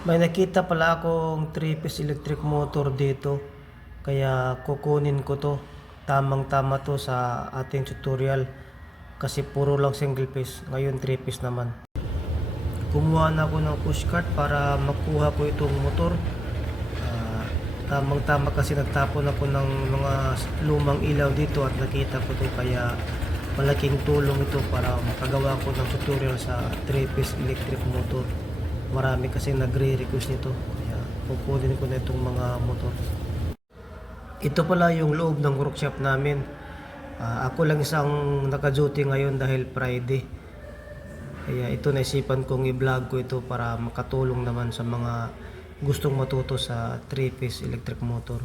May nakita pala akong 3-piece electric motor dito. Kaya kukunin ko to. Tamang-tama to sa ating tutorial. Kasi puro lang single piece. Ngayon 3-piece naman. Kumuha na ako ng pushcart para makuha ko itong motor. Ah, Tamang-tama kasi nagtapon ako ng mga lumang ilaw dito at nakita ko to. Kaya malaking tulong ito para makagawa ko ng tutorial sa 3-piece electric motor. Marami kasi nagre-request nito, kaya kukunin ko na itong mga motor. Ito pala yung loob ng workshop namin. Ako lang isang naka-duty ngayon dahil Friday, kaya ito naisipan kong i-vlog ko ito para makatulong naman sa mga gustong matuto sa 3-piece electric motor.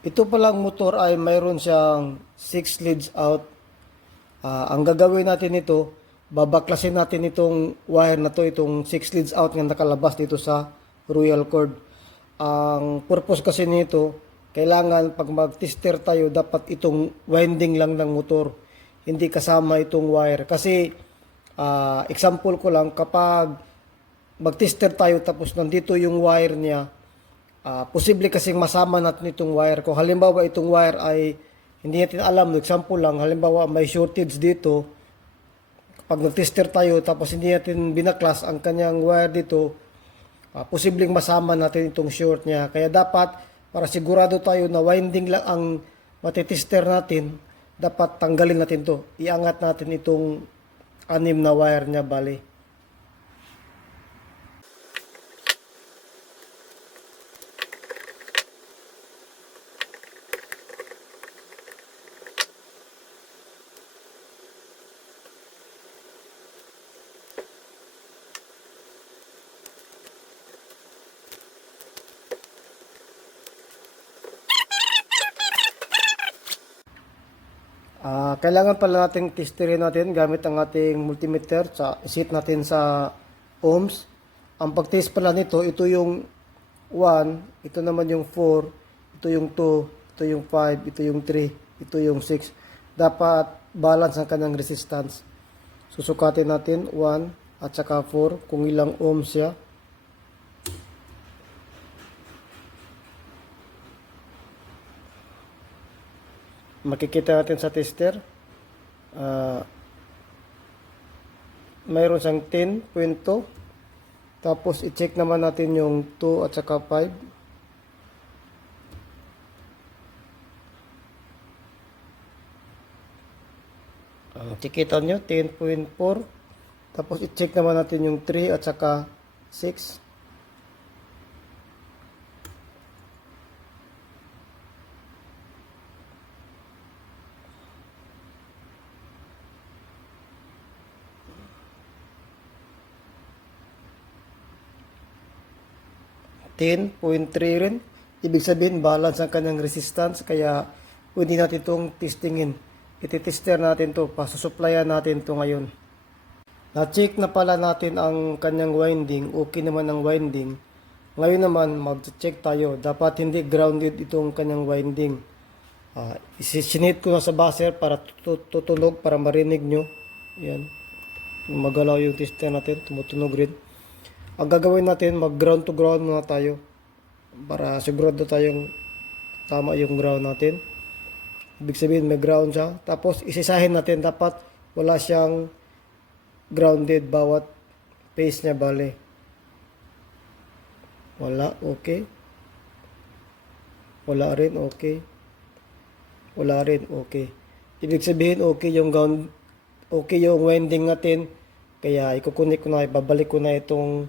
Ito palang motor ay mayroon siyang 6 leads out. Ang gagawin natin ito, babaklasin natin itong wire na to, itong 6 leads out nga nakalabas dito sa royal cord. Ang purpose kasi nito, kailangan pag mag-tester tayo, dapat itong winding lang ng motor, hindi kasama itong wire. Kasi, example ko lang, kapag mag-tester tayo tapos nandito yung wire niya, posible kasing masama natin itong wire. Kung halimbawa itong wire ay hindi natin alam, example lang, halimbawa may shortage dito, kapag nag-tester tayo tapos hindi natin binaklas ang kanyang wire dito, posibleng masama natin itong short niya. Kaya dapat, para sigurado tayo na winding lang ang matitester natin, dapat tanggalin natin to. Iangat natin itong 6 na wire niya, bali. Kailangan pala natin testerin natin gamit ang ating multimeter. Set natin sa ohms. Ang pag-test pala nito, ito yung 1, ito naman yung 4, ito yung 2, ito yung 5, ito yung 3, ito yung 6. Dapat balance ang kanyang resistance. Susukatin natin 1 at saka 4 kung ilang ohms siya. Makikita natin sa tester, mayroon siyang 10.2. Tapos i-check naman natin yung 2 at saka 5. Checkitan nyo 10.4. Tapos i-check naman natin yung 3 at saka 6. 10.3 rin. Ibig sabihin, balance ang kanyang resistance, kaya pwede natin itong testingin. Ititester natin to, pasusupplyan natin to ngayon. Na-check na pala natin ang kanyang winding, okay naman ang winding. Ngayon naman, mag-check tayo. Dapat hindi grounded itong kanyang winding. Isinit ko na sa buzzer para tutunog, para marinig nyo. Yan. Magalaw yung tester natin, tumutunog rin. Ang gagawin natin, mag-ground to ground muna tayo. Para sigurado tayong tama yung ground natin. Ibig sabihin, may ground siya. Tapos, isisahin natin. Dapat wala siyang grounded bawat phase niya, bale. Wala, okay. Wala rin, okay. Wala rin, okay. Ibig sabihin, okay yung ground, okay yung winding natin. Kaya ikukunik ko na, ibabalik ko na itong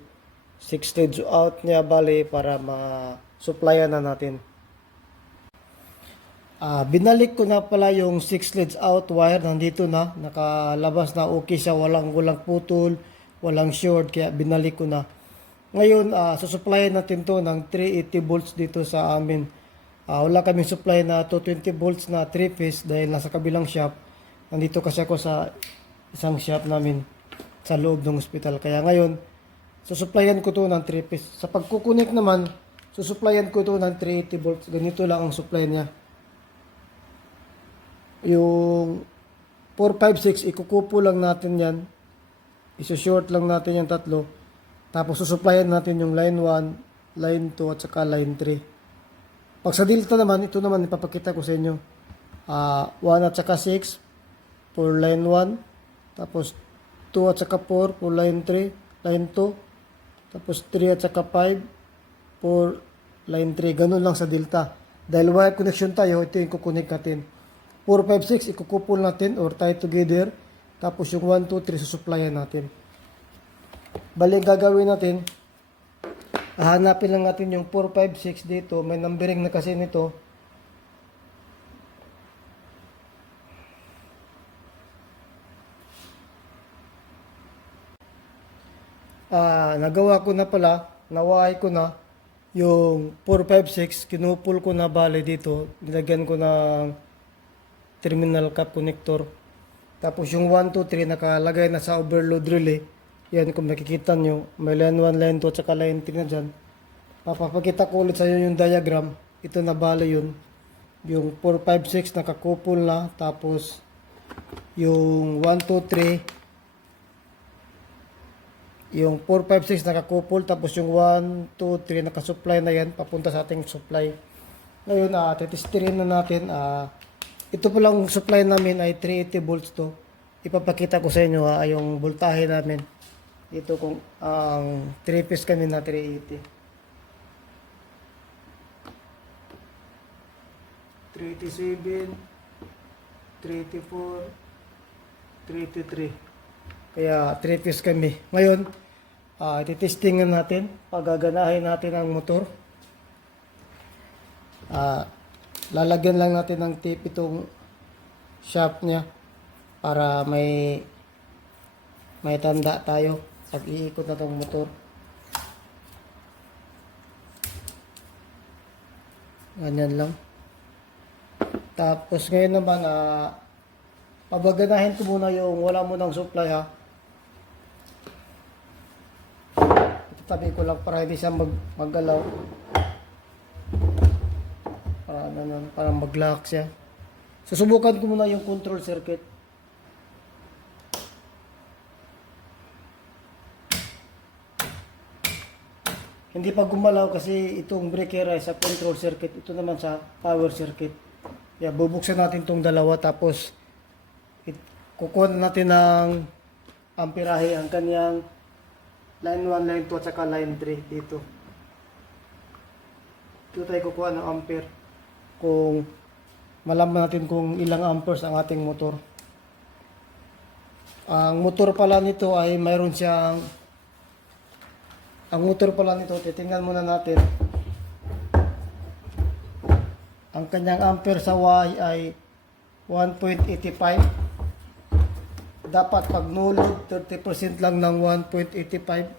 6 leads out niya, bale, para ma-supplyan na natin. Binalik ko na pala yung 6 leads out wire, nandito na, nakalabas na, okay siya, walang putol, walang short, kaya binalik ko na. Ngayon, susupplyan natin to ng 380 volts dito sa amin. Wala kaming supply na 220 volts na 3-phase dahil nasa kabilang shop. Nandito kasi ako sa isang shop namin sa loob ng hospital. Kaya ngayon, susupplyan ko to ng 3-phase. Sa pagkukunik naman, susupplyan ko to ng 380 volts. Ganito lang ang supply niya. Yung 456, ikukupo lang natin yan. Iso-short lang natin yung tatlo. Tapos susupplyan natin yung line 1, line 2 at saka line 3. Pag sa delta naman, ito naman ipapakita ko sa inyo. 1 at saka 6 for line 1. Tapos 2 at saka 4 for line 3, line 2. Tapos 3 at saka 5 for line 3. Ganun lang sa delta. Dahil wire connection tayo, ito yung kukunik natin. 4, 5, 6, ikukupol natin or tie together. Tapos yung 1, 2, 3, susupplyan natin. Bali, gagawin natin, hahanapin lang natin yung 4, 5, 6 dito. May numbering na kasi nito. Nagawa ko na pala, nawahay ko na yung 4, 5, 6. Kinupul ko na, bali dito. Nilagyan ko ng terminal cap connector. Tapos yung 1, 2, 3 nakalagay na sa overload relay. Yan, kung nakikita nyo, may line 1, line 2 at saka line 3 na dyan. Papapakita ko ulit sa inyo yung diagram. Ito na bale yun. Yung 4, 5, 6 nakakupol na. Tapos yung 1, 2, 3 yung 4, 5, 6 nakakupol. Tapos yung 1, 2, 3 nakasupply na yan. Papunta sa ating supply. Ngayon, titestirin na natin. Ito palang supply namin ay 380 volts to. Ipapakita ko sa inyo yung voltahe namin. Dito kung ang 3-phase kami na 380. 387, 384, 383. Kaya 3-phase kami. Ngayon, ititestingan natin. Pagaganahin natin ang motor. Lalagyan lang natin ng tape itong shaft niya para may tanda tayo pag iikot na itong motor. Ganyan lang. Tapos ngayon naman, pabaganahin ko muna yung wala mo ng supply ha. Itatabi ko lang para hindi siya maggalaw. Para mag-lock siya. Susubukan ko muna yung control circuit. Hindi pa gumalaw kasi itong breaker ay sa control circuit. Ito naman sa power circuit. Kaya bubuksan natin itong dalawa tapos kukuha natin ng amperahe ang kanyang line 1, line 2 at saka line 3 dito. Ito tayo kukuha ng ampere kung malaman natin kung ilang amperes ang ating motor. Ang motor pala nito ay mayroon siyang titingnan muna natin. Ang kanyang ampere sa Y ay 1.85. Dapat pag no load, 30% lang ng 1.85.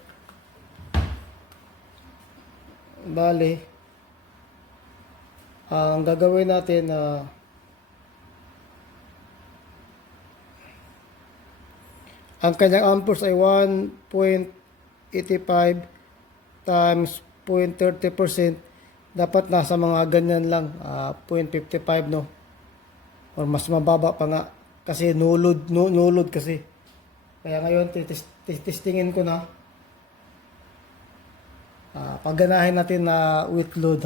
Bale, Ang gagawin natin ang kanyang amperes ay 1.85 times 0.30%. Dapat nasa mga ganyan lang, 0.55 no, or mas mababa pa nga kasi no load kasi. Kaya ngayon testingin ko na, pagganahin natin na with load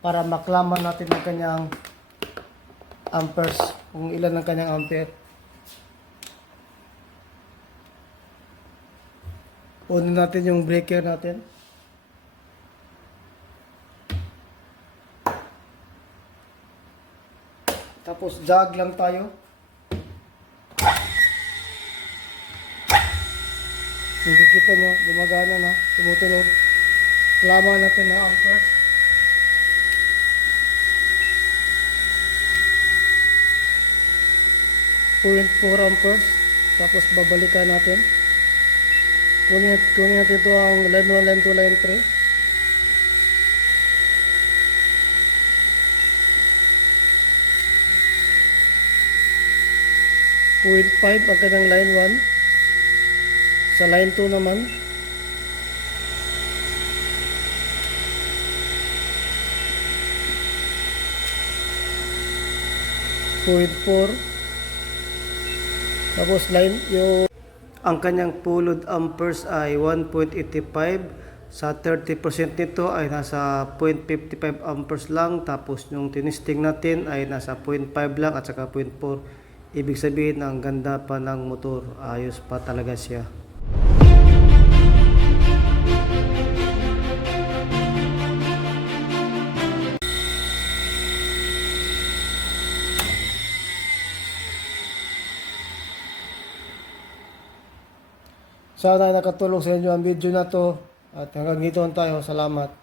para maklaman natin ang kanyang amperes, kung ilan ang kanyang ampere. Unin natin yung breaker natin. Tapos jog lang tayo. Kung kikita nyo, gumagana na, tumutunog. Klaman natin na ampere. .4 amperes. Tapos babalikan natin. Kunin natin ito ang line 1, line 2, line 3. .5 ang kanyang line 1. Sa line 2 naman, .4. Tapos line yung ang kanyang full load amperes ay 1.85. Sa 30% nito ay nasa 0.55 amperes lang. Tapos yung tinisting natin ay nasa 0.5 lang at saka 0.4. Ibig sabihin ang ganda pa ng motor. Ayos pa talaga siya. Sana nakatulong sa inyo ang video na to. At hanggang dito tayo. Salamat.